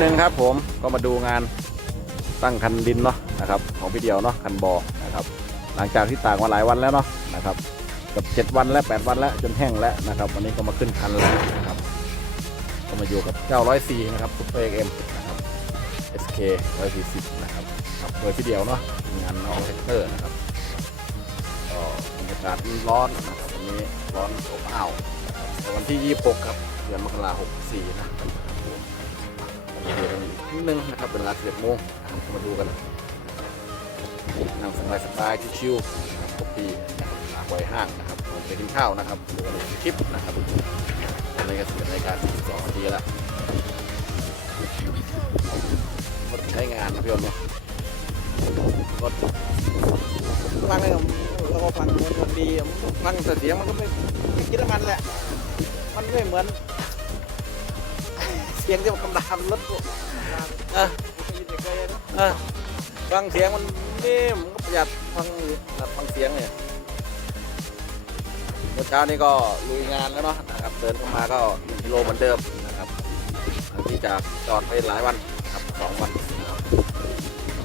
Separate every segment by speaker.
Speaker 1: อกันอีกคลิปนึงครับผมก็มาดูงานตั้งคันดินเนาะนะครับของพี่เดียวเนาะคันบอนะครับหลังจากที่ตากมาหลายวันแล้วเนาะนะครับกับเจ็ดวันและแปดวันแล้วจนแห้งแล้วนะครับ วันนี้ก็มาขึ้นคันแล้วนะครับก็มาอยู่กับเจ้าร้อยสี่นะครับซุปเปอร์เอ็มนะครับ SK ร้อยสี่สิบนะครับครับโดยพี่เดียวเนาะงานน้องเซกเตอร์นะครับก็บรรยากาศร้อนนะครับวันนี้ร้อนอบอ้าวนะครับแต่วันที่ 26 ครับเดือนมกราคม64นะครับ นนี้เดี๋ยวกันอีกนิดนึงนะครับเป็นเวลา11โมงมาดูกันนั่งสบายสบายๆชิวๆนะครับปกติหาไว้ห้างนะครับผมไปกินข้าวนะครับดูกันในคลิปนะครับตอนนี้ก็11นาฬิกา42นาทีแล้วรถใช้งานนะพี่อมเนาะรถฟังเลยเราก็ฟังมันมันดีฟังเสียงมันก็ไม่ไม่คิดว่ามันแหละมันไม่เหมือน สียงที่มันกำดามรถพวกเออเออฟังเสียงมันนิ่มก็ประหยัดฟังฟังเสียงเนี่ยเมื่อเช้านี้ก็ลุยงานแล้วเนาะนะครับเดินเข้ามาก็กิโลเหมือนเดิมนะครับที่จากจอดไปหลายวันครับสองวัน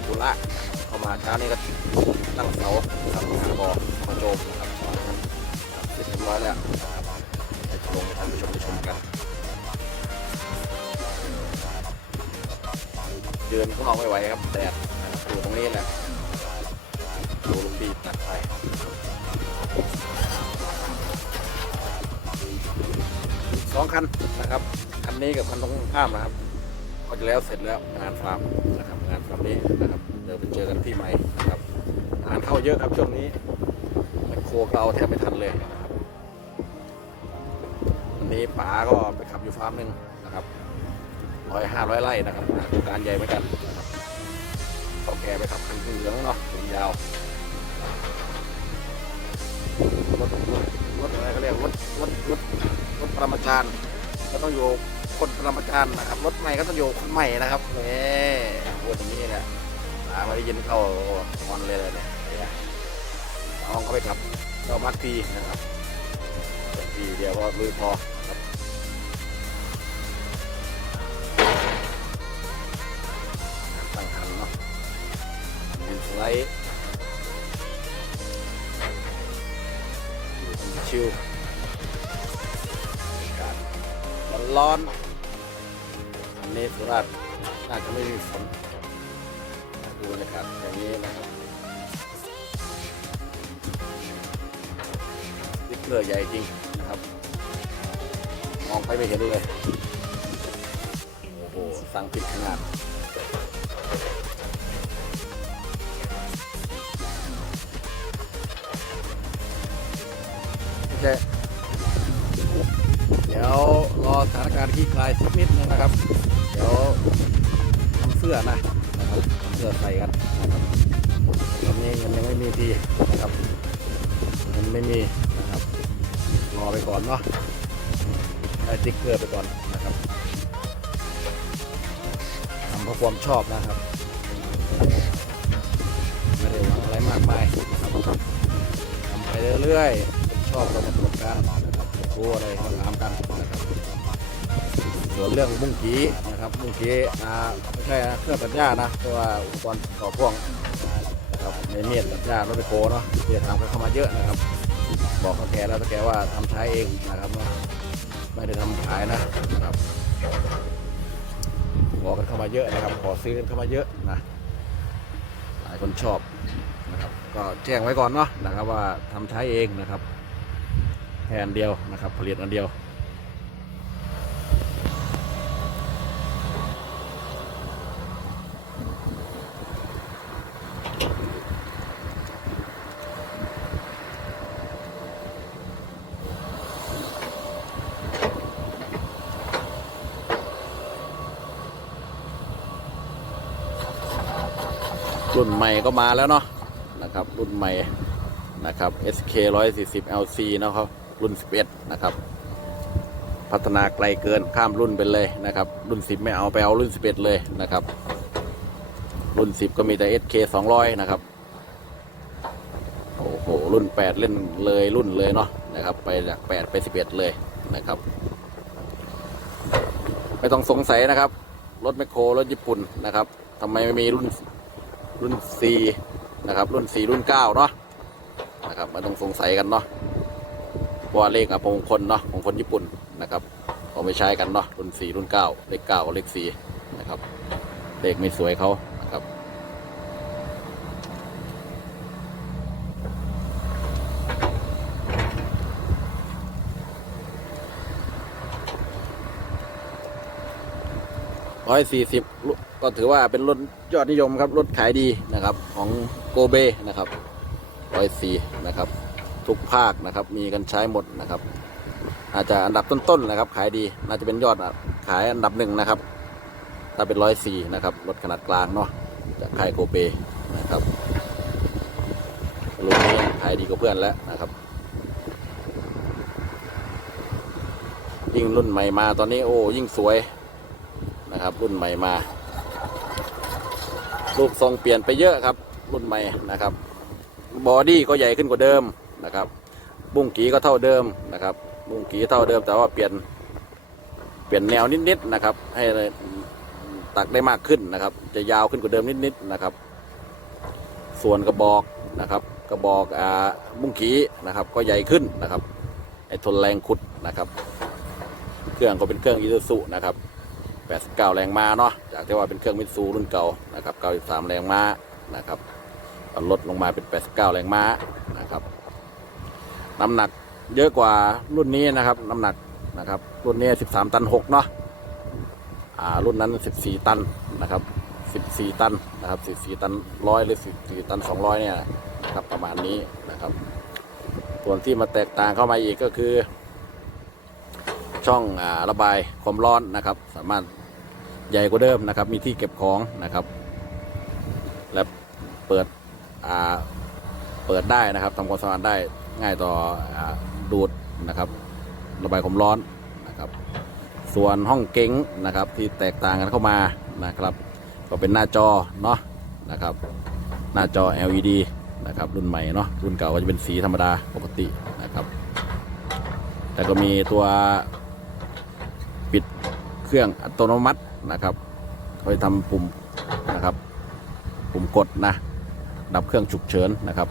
Speaker 1: บุระเข้ามาเช้านี้ก็ตั้งเสาทำหาบอมาโจมนะครับตอนนั้นครับเสร็จเรียบร้อยแล้วให้ลงทานผู้ชมได้ชมกัน ดินข้างนอกไม่ไหวครับแดดอยู่ตรงนี้แหละดูลุงบีบตัดไปสองคันนะครับ คันนี้กับคันตรงข้ามนะครับก็จะแล้วเสร็จแล้วงานฟาร์มนะครับ งานฟาร์มนี้นะครับเดี๋ยวไปเจอกันที่ใหม่นะครับงานเข้าเยอะครับช่วงนี้ไมโคกเอาแทบไม่ทันเลยนะครับวันนี้ป๋าก็ไปขับอยู่ฟาร์มหนึ่ง ร้อยห้าร้อยไร่นะครับโครงการใหญ่เหมือนกันนะครับเขาแกไปขับคันเหลืองเนาะยาวรถรถรถอะไรเขาเรียกรถรถรถรถประมาจารก็ต้องอยู่คนประมาจารนะครับรถใหม่ก็ต้องอยู่คนใหม่นะครับนี่พูดอย่างนี้เนี่ยตาไม่ได้ยินเข้างอนเลยเลยเนี่ยเนี่ยน้องเขาไปขับเจ้ามักปีนะครับปีเดียวก็ลุยพอครับ ไลด์อยู่ตรงชิวอากาศร้อนอันนี้สุราษฎร์น่าจะไม่มีฝนดูบรรยากาศอย่างนี้นะครับดิบเลอร์ใหญ่จริงนะครับ มองไปไม่เห็นเลย โอ้โห สั่งผิดขนาด สถานการณ์คลี่คลายสักนิดนึงนะครับ เดี๋ยวทำเสื้อนะนะครับทำเสื้อใส่กันนะครับตอนนี้เงินยังไม่มีทีนะครับเงินไม่มีนะครับรอไปก่อนเนาะได้สติ๊กเกอร์ไปก่อนนะครับทำเพราะความชอบนะครับไม่ได้หวังอะไรมากมายนะครับทำไปเรื่อยๆชอบกับประสบการณ์นะครับรู้อะไรก็ตามกันนะครับ ส่วนเรื่องมุ้งกีนะครับมุ้งกีอ่าไม่ใช่นะเครื่องตัดหญ้านะเพราะว่าอุปกรณ์ต่อพ่วงนะครับในเมียดตัดหญ้ารถไปโกเนาะเดี๋ยวทำกันเข้ามาเยอะนะครับ บอกเขาแกแล้วแต่แกว่าทำใช้เองนะครับไม่ได้ทำขายนะนะครับบอกกันเข้ามาเยอะนะครับ ขอซื้อกันเข้ามาเยอะนะหลายคนชอบนะครับ ก็แจ้งไว้ก่อนเนาะนะครับว่าทำใช้เองนะครับแค่อันเดียวนะครับ ผลิตอันเดียว รุ่นใหม่ก็มาแล้วเนาะนะครับ รุ่นใหม่นะครับ SK 140 LC นะครับรุ่น 11 นะครับ พัฒนาไกลเกินข้ามรุ่นไปเลยนะครับ รุ่น 10 ไม่เอาไปเอารุ่น 11 เลยนะครับ รุ่น 10 ก็มีแต่ SK 200 นะครับโอ้โหรุ่น 8 เล่นเลยรุ่นเลยเนาะนะครับ ไปจาก 8 ไป 11 เลยนะครับ ไม่ต้องสงสัยนะครับ รถแมคโครรถญี่ปุ่นนะครับทำไมไม่มีรุ่น รุ่น 4 นะครับ รุ่น 4 รุ่น 9 เนาะนะครับไมาต้องสงสัยกันเนาะเพราะว่าเลขอัปมงคลเนาะของคนญี่ปุ่นนะครับเขาไม่ใช้กันเนาะรุ่น 4 รุ่น 9 เลข9กับเลข 4 นะครับ เลขไม่สวยเขานะค ร้อยสี่สิบก็ถือว่าเป็นรถยอดนิยมครับ รถขายดีนะครับ ของโกเบนะครับร้อยสี่นะครับ ทุกภาคนะครับ มีกันใช้หมดนะครับ อาจจะอันดับต้นๆนะครับ ขายดีน่าจะเป็นยอดขายอันดับหนึ่งนะครับ ถ้าเป็นร้อยสี่นะครับรถขนาดกลางเนาะจากค่ายโกเบนะครับรุ่นนี้ขายดีกว่าเพื่อนแล้วนะครับยิ่งรุ่นใหม่มาตอนนี้โอ้ยิ่งสวย นะครับ รุ่นใหม่มา รูปทรงเปลี่ยนไปเยอะครับ รุ่นใหม่นะครับบอดี้ก็ใหญ่ขึ้นกว่าเดิมนะครับ บุ้งกีก็เท่าเดิมนะครับ บุ้งกีเท่าเดิม แต่ว่าเปลี่ยนเปลี่ยนแนวนิดๆนะครับ ให้ตักได้มากขึ้นนะครับ จะยาวขึ้นกว่าเดิมนิดๆนะครับ ส่วนกระบอกนะครับ กระบอกอ่าบุ้งกีนะครับ ก็ใหญ่ขึ้นนะครับไอ้ทนแรงขุดนะครับ เครื่องก็เป็นเครื่องอีซูซุนะครับ 89 แรงม้าเนาะจากที่ว่าเป็นเครื่องมิตซูรุ่นเก่านะครับ93 แรงม้านะครับลดลงมาเป็น 89 แรงม้านะครับน้ำหนักเยอะกว่ารุ่นนี้นะครับน้ำหนักนะครับรุ่นนี้ 13 ตัน 6 เนาะอ่ารุ่นนั้น 14 ตันนะครับ14 ตันนะครับ14 ตันร้อยหรือ 14 ตัน 200 เนี่ยนะครับประมาณนี้นะครับ ส่วนที่มาแตกต่างเข้ามาอีกก็คือ ช่องอระบายความร้อนนะครับ สามารถใหญ่กว่าเดิมนะครับ มีที่เก็บของนะครับ และเปิดเปิดได้นะครับทำความสะอาดได้ง่ายต่ออดูดนะครับ ระบายความร้อนนะครับ ส่วนห้องเก๋งนะครับที่แตกต่างกันเข้ามานะครับ ก็เป็นหน้าจอเนาะนะครับ หน้าจอ LED นะครับรุ่นใหม่เนาะรุ่นเก่าก็จะเป็นสีธรรมดาปกตินะครับ แต่ก็มีตัว รื่อง อัตโนมัตินะครับไว้ทำปุ่มนะครับปุ่มกดนะดับเครื่องฉุกเฉินนะครับ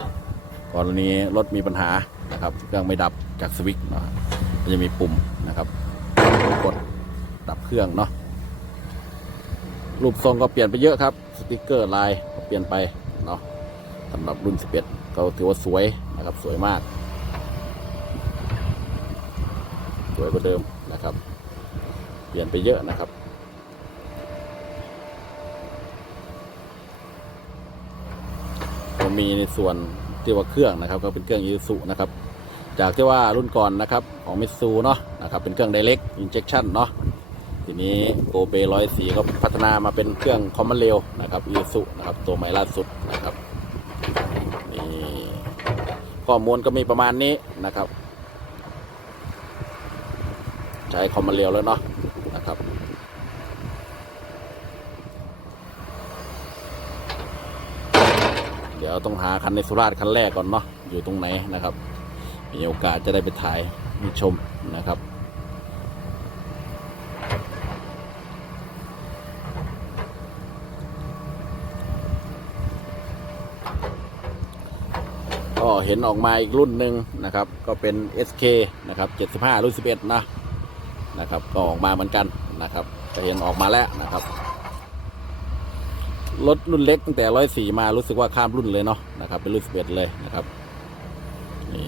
Speaker 1: กรณีรถมีปัญหานะครับ เครื่องไม่ดับจากสวิตช์เนาะจะมีปุ่มนะครับกดดับเครื่องเนาะรูปทรงก็เปลี่ยนไปเยอะครับ สติกเกอร์ลายก็เปลี่ยนไปเนาะสำหรับรุ่น 11 ก็ถือว่าสวยนะครับสวยมาก สวยกว่าเดิมนะครับ ลี่ยนไปเยอะนะครับก็มีในส่วนที่ว่าเครื่องนะครับ ก็เป็นเครื่องยูสุนะครับ จากที่ว่ารุ่นก่อนนะครับของมิตซูเนาะนะครับเป็นเครื่อง Direct Injection เนาะทีนี้โกเบร้อยสีก็พัฒนามาเป็นเครื่องคอมมอนเรลนะครับยูสุนะครับตัวใหม่ล่าสุดนะครับนี่ข้อมูลก็มีประมาณนี้นะครับ ใช้คอมมานเรลแล้วเนาะ นะครับเดี๋ยวต้องหาคันในสุราษฎร์คันแรกก่อนเนาะอยู่ตรงไหนนะครับ มีโอกาสจะได้ไปถ่ายมีชมนะครับก็เห็นออกมาอีกรุ่นหนึ่งนะครับ ก็เป็น SK นะครับ 75 รุ่น 11 นะ นะครับ ก็ออกมาเหมือนกันนะครับจะเห็นออกมาแล้วนะครับรถรุ่นเล็กตั้งแต่ร้อยสี่มารู้สึกว่าข้ามรุ่นเลยเนาะนะครับ เป็นรุ่นสิบเลยนะครับนี่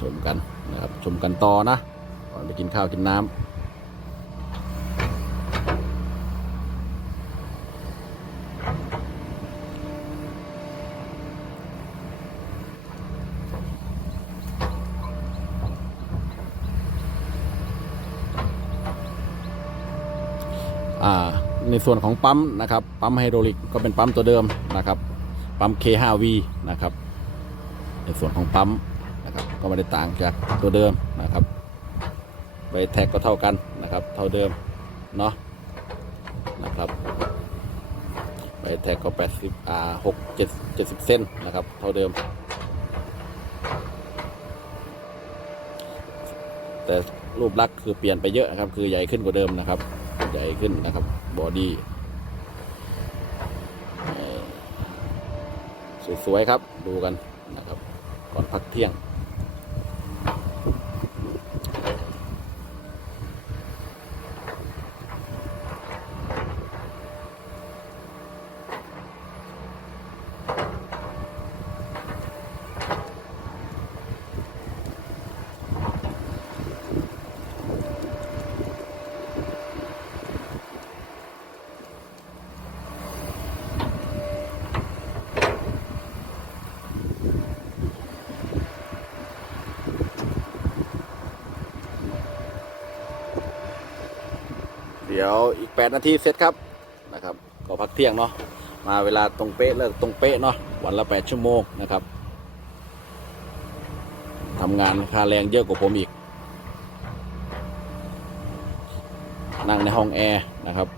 Speaker 1: ชมกันนะครับ ชมกันต่อนะก่อนไปกินข้าวกินน้ำอ่าใน ส่วนของปั๊มนะครับปั๊มไฮดรอลิกก็เป็นปั๊มตัวเดิมนะครับปั๊ม K5V นะครับในส่วนของปั๊มนะครับก็ไม่ได้ต่างจากตัวเดิมนะครับใบแท็กก็เท่ากันนะครับ เท่าเดิมเนาะนะครับใบแท็กก็80อ่า6 7 70เส้นนะครับเท่าเดิม แต่รูปลักษณ์คือเปลี่ยนไปเยอะนะครับ คือใหญ่ขึ้นกว่าเดิมนะครับ ใหญ่ขึ้นนะครับ บอดี้สวยๆครับดูกันนะครับ ก่อนพักเที่ยง เดี๋ยวอีก 8 นาทีเสร็จครับนะครับก็พักเที่ยงเนาะมาเวลาตรงเป๊ะเลิกตรงเป๊ะเนาะวันละ 8 ชั่วโมงนะครับทำงานค่าแรงเยอะกว่าผมอีก นั่งในห้องแอร์นะครับ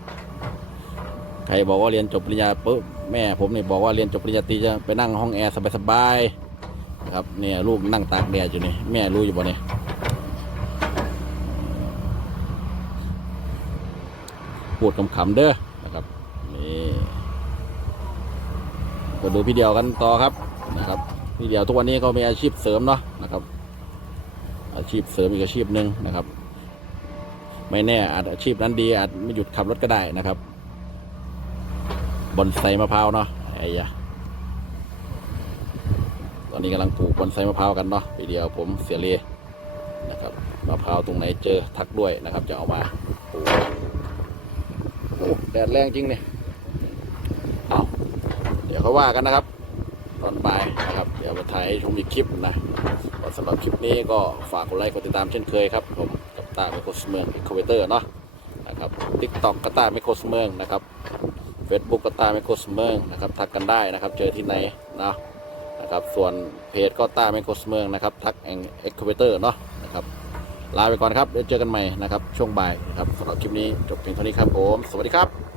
Speaker 1: ใครบอกว่าเรียนจบปริญญาปุ๊บแม่ผมนี่บอกว่าเรียนจบปริญญาตรีจะไปนั่งห้องแอร์สบายๆนะครับเนี่ยลูกนั่งตากแดดอยู่นี่แม่รู้อยู่บ่เนี่ย พูดคำๆเด้อนะครับนี่มาดูพี่เดียวกันต่อครับนะครับ พี่เดียวทุกวันนี้ก็มีอาชีพเสริมเนาะนะครับ อาชีพเสริมอีกอาชีพหนึ่งนะครับ ไม่แน่อาจอาชีพนั้นดีอาจไม่หยุดขับรถก็ได้นะครับบอนไซมะพร้าวเนาะไอ้ยะตอนนี้กำลังปลูกบอนไซมะพร้าวกันเนาะพี่เดียวผมเสียเลนะครับมะพร้าวตรงไหนเจอทักด้วยนะครับ จะเอามาปลูก โอ้แดดแรงจริงเนี่ยเอาเดี๋ยวเขาว่ากันนะครับ ตอนบ่ายนะครับ เดี๋ยวมาถ่ายให้ชมอีกคลิปนะสำหรับคลิปนี้ก็ฝากกดไลค์กดติดตามเช่นเคยครับ ผมกับตาไมโครสเมืองคอมพิวเตอร์เนาะนะครับทิกตอกกตาไมโครสเมืองนะครับเฟซบุ๊กกตาไมโครสเมืองนะครับทักกันได้นะครับ เจอที่ไหนเนาะนะครับส่วนเพจก็ตาไมโครสเมืองนะครับทักเองเอ็กคอมพิวเตอร์เนาะนะครับ ลาไปก่อนครับเดี๋ยวเจอกันใหม่นะครับช่วงบ่ายนะครับสำหรับคลิปนี้จบเพียงเท่านี้ครับผม สวัสดีครับ